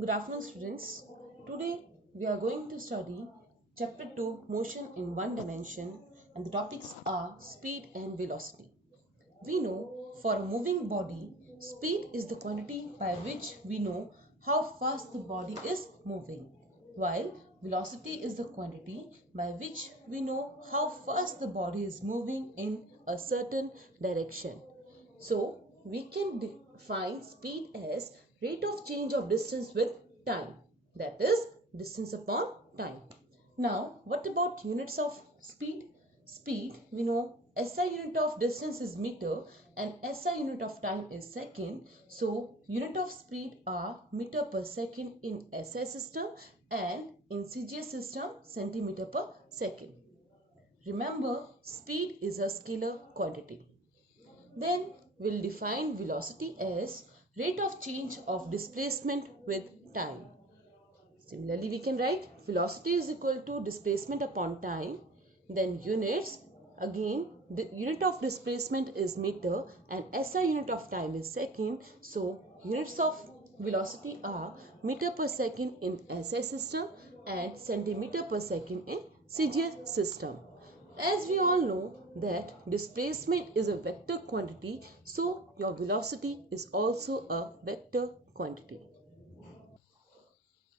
Good afternoon, students. Today we are going to study Chapter 2 Motion in One Dimension, and the topics are speed and velocity. We know for a moving body, speed is the quantity by which we know how fast the body is moving, while velocity is the quantity by which we know how fast the body is moving in a certain direction. So we can define speed as rate of change of distance with time, that is distance upon time. Now what about units of speed? Speed, we know SI unit of distance is meter and SI unit of time is second. So unit of speed are meter per second in SI system and in CGS system centimeter per second. Remember, speed is a scalar quantity. Then we'll define velocity as rate of change of displacement with time. Similarly, we can write velocity is equal to displacement upon time. Then units, again the unit of displacement is meter and SI unit of time is second. So units of velocity are meter per second in SI system and centimeter per second in CGS system. As we all know that displacement is a vector quantity, so your velocity is also a vector quantity.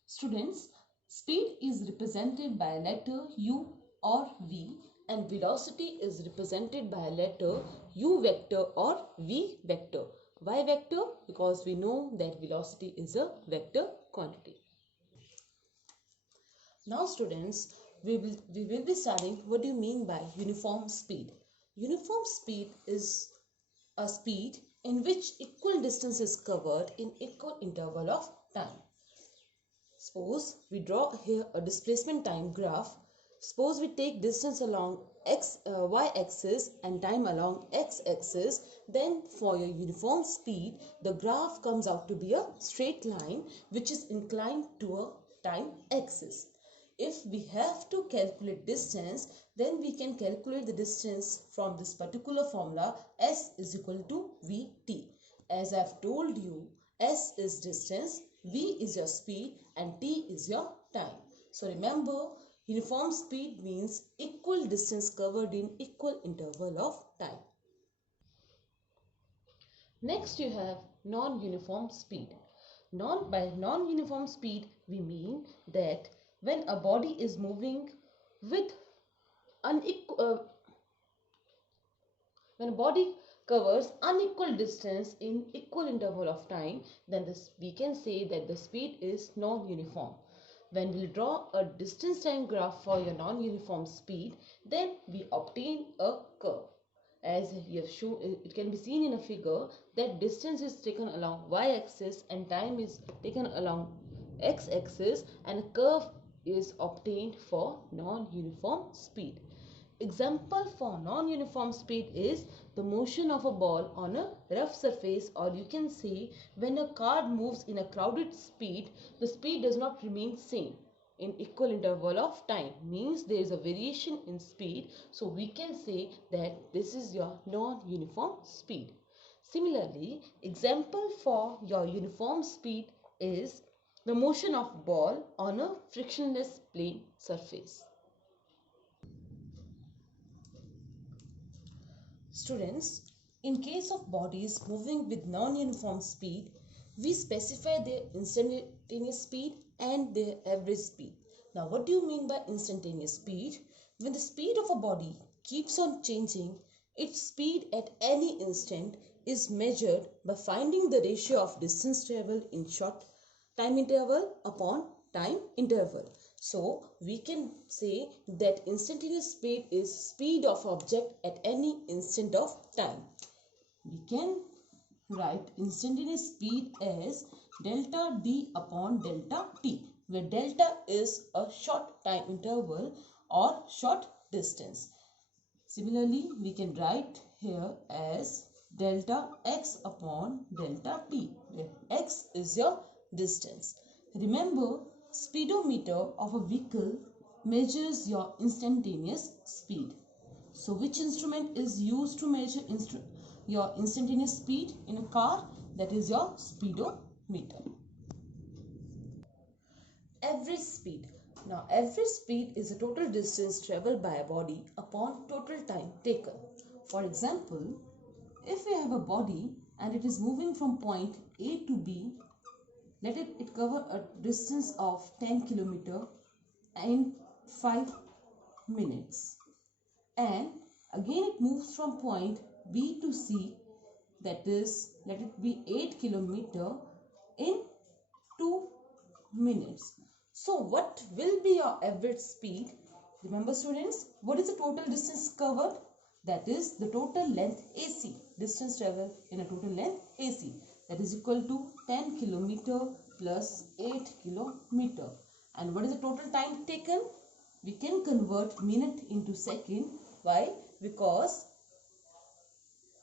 Students, speed is represented by a letter U or V and velocity is represented by a letter U vector or V vector. Why vector? Because we know that velocity is a vector quantity. Now students, we will be studying what do you mean by uniform speed. Uniform speed is a speed in which equal distance is covered in equal interval of time. Suppose we draw here a displacement time graph. Suppose we take distance along y-axis and time along x-axis. Then for your uniform speed, the graph comes out to be a straight line which is inclined to a time axis. If we have to calculate distance, then we can calculate the distance from this particular formula S is equal to Vt. As I have told you, S is distance, V is your speed and T is your time. So remember, uniform speed means equal distance covered in equal interval of time. Next you have non-uniform speed. By non-uniform speed we mean that when a body is moving with when a body covers unequal distance in equal interval of time, then we can say that the speed is non-uniform. When we draw a distance time graph for your non-uniform speed, then we obtain a curve. As we have shown, it can be seen in a figure that distance is taken along y-axis and time is taken along x-axis, and a curve is obtained for non-uniform speed. Example for non-uniform speed is the motion of a ball on a rough surface, or you can say when a car moves in a crowded speed, the speed does not remain same in equal interval of time, means there is a variation in speed. So we can say that this is your non-uniform speed. Similarly, example for your uniform speed is the motion of ball on a frictionless plane surface. Students, in case of bodies moving with non-uniform speed, we specify their instantaneous speed and their average speed. Now, what do you mean by instantaneous speed? When the speed of a body keeps on changing, its speed at any instant is measured by finding the ratio of distance traveled in short time interval upon time interval. So we can say that instantaneous speed is speed of object at any instant of time. We can write instantaneous speed as delta d upon delta t, where delta is a short time interval or short distance. Similarly, we can write here as delta x upon delta t, where x is your distance. Remember, speedometer of a vehicle measures your instantaneous speed. So which instrument is used to measure your instantaneous speed in a car? That is your speedometer. Average speed. Now, average speed is the total distance traveled by a body upon total time taken. For example, if we have a body and it is moving from point A to B, let it cover a distance of 10 km in 5 minutes. And again it moves from point B to C, that is, let it be 8 km in 2 minutes. So what will be your average speed? Remember students, what is the total distance covered? That is the total length AC, distance traveled in a total length AC, that is equal to 10 km plus 8 km. And what is the total time taken? We can convert minute into second. Why? Because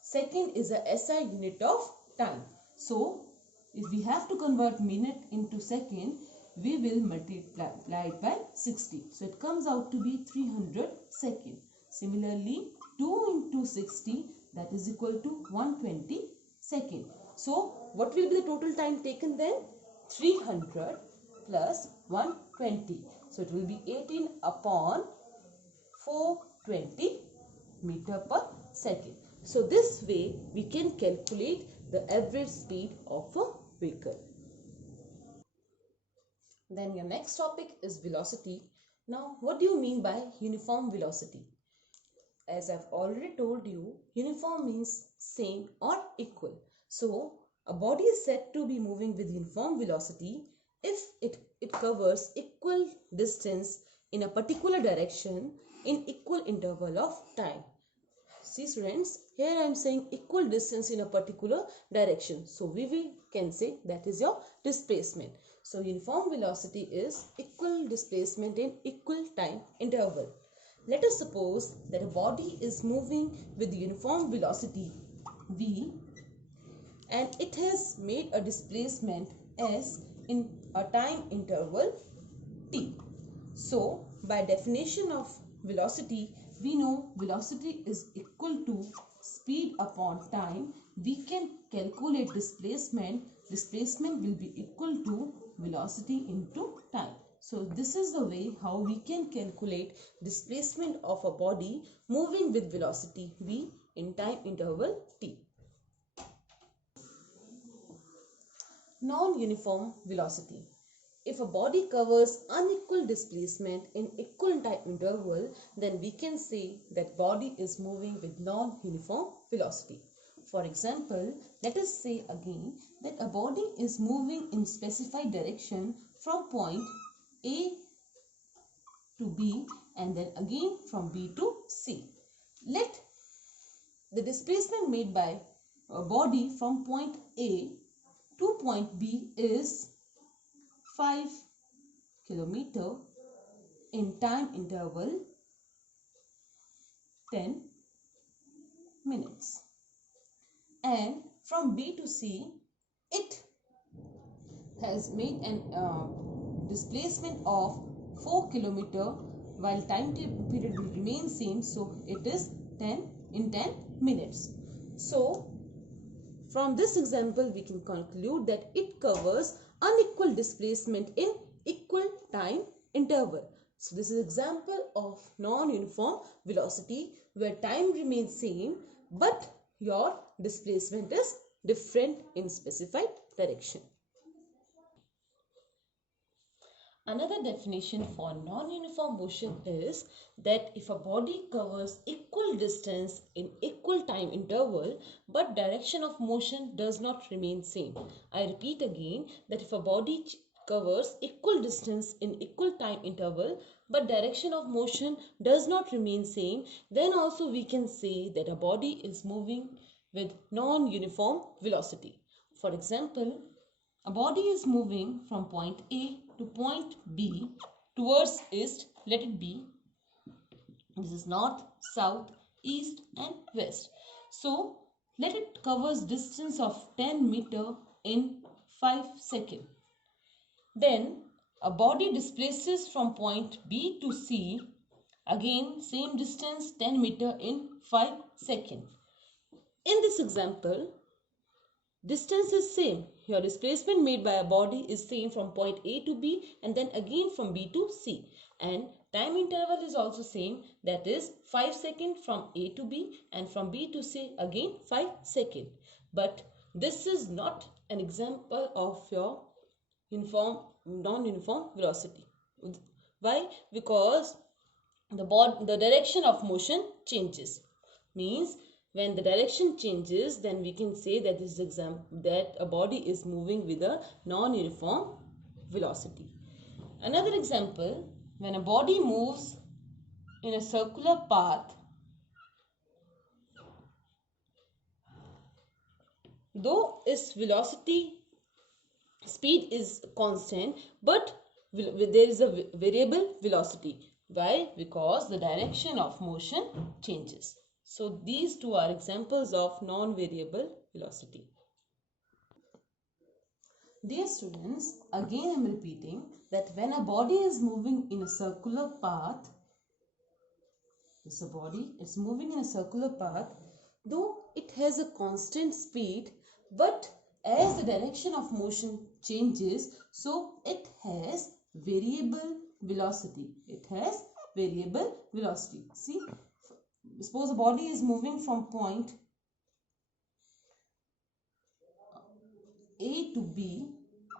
second is a SI unit of time. So if we have to convert minute into second, we will multiply it by 60. So it comes out to be 300 seconds. Similarly, 2 into 60, that is equal to 120 seconds. So what will be the total time taken then? 300 plus 120. So it will be 18 upon 420 meter per second. So this way we can calculate the average speed of a vehicle. Then your next topic is velocity. Now what do you mean by uniform velocity? As I've already told you, uniform means same or equal. So a body is said to be moving with uniform velocity if it covers equal distance in a particular direction in equal interval of time. See students, here I am saying equal distance in a particular direction. So we can say that is your displacement. So uniform velocity is equal displacement in equal time interval. Let us suppose that a body is moving with uniform velocity v and it has made a displacement s in a time interval t. So by definition of velocity, we know velocity is equal to speed upon time. We can calculate displacement. Displacement will be equal to velocity into time. So this is the way how we can calculate displacement of a body moving with velocity v in time interval t. Non-uniform velocity. If a body covers unequal displacement in equal time interval, then we can say that body is moving with non-uniform velocity. For example, let us say again that a body is moving in specified direction from point A to B and then again from B to C. Let the displacement made by a body from point A to point B is 5 km in time interval 10 minutes. And from B to C, it has made an displacement of 4 km while time period will remain same. So it is 10 in 10 minutes. So from this example, we can conclude that it covers unequal displacement in equal time interval. So this is example of non-uniform velocity where time remains same but your displacement is different in specified direction. Another definition for non-uniform motion is that if a body covers equal distance in equal time interval but direction of motion does not remain same. I repeat again that if a body covers equal distance in equal time interval but direction of motion does not remain same, then also we can say that a body is moving with non-uniform velocity. For example, a body is moving from point A to point B towards east, let it be. This is north, south, east and west. So let it covers distance of 10 meter in 5 seconds. Then a body displaces from point B to C, again same distance 10 meter in 5 seconds. In this example, distance is same. your displacement made by a body is same from point A to B and then again from B to C. And time interval is also same, that is 5 seconds from A to B and from B to C again 5 seconds. But this is not an example of your non-uniform velocity. Why? Because the direction of motion changes. Means when the direction changes, then we can say that this that a body is moving with a non-uniform velocity. Another example, when a body moves in a circular path, though its velocity speed is constant, but there is a variable velocity. Why? Because the direction of motion changes. So these two are examples of non-variable velocity. Dear students, again I am repeating that when a body is moving in a circular path, it's moving in a circular path, though it has a constant speed, but as the direction of motion changes, so it has variable velocity. See, suppose a body is moving from point A to B,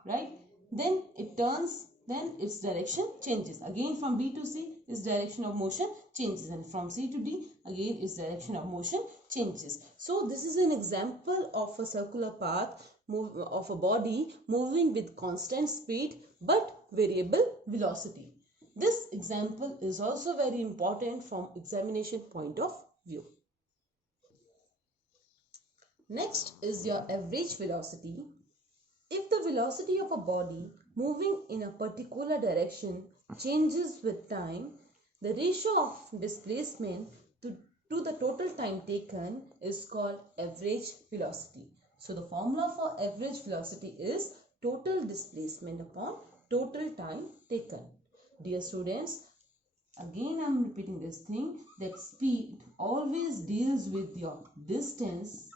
right? Then its direction changes. Again from B to C, its direction of motion changes, and from C to D, again its direction of motion changes. So this is an example of a circular path of a body moving with constant speed but variable velocity. This example is also very important from examination point of view. Next is your average velocity. If the velocity of a body moving in a particular direction changes with time, the ratio of displacement to the total time taken is called average velocity. So the formula for average velocity is total displacement upon total time taken. Dear students, again I am repeating this thing, that speed always deals with your distance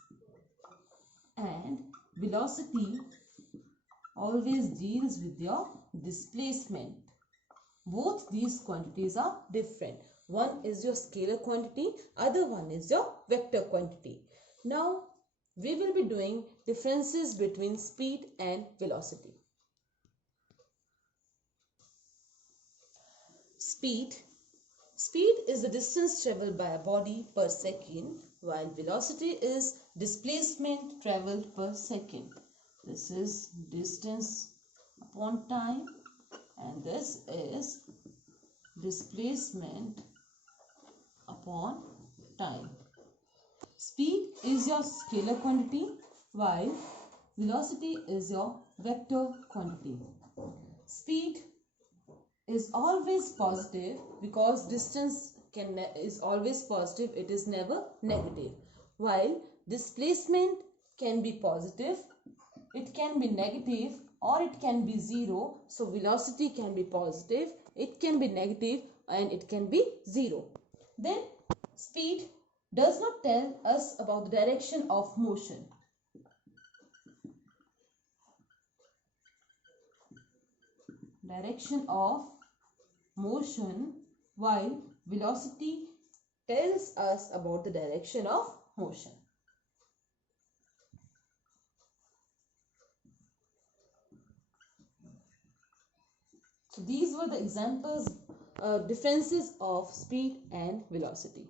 and velocity always deals with your displacement. Both these quantities are different. One is your scalar quantity, other one is your vector quantity. Now we will be doing differences between speed and velocity. Speed is the distance traveled by a body per second, while velocity is displacement traveled per second. This is distance upon time and this is displacement upon time. Speed is your scalar quantity while velocity is your vector quantity. Speed is always positive because distance is always positive, it is never negative. While displacement can be positive, it can be negative, or it can be zero. So velocity can be positive, it can be negative, and it can be zero. Then speed does not tell us about the direction of motion. While velocity tells us about the direction of motion. So these were the examples, differences of speed and velocity.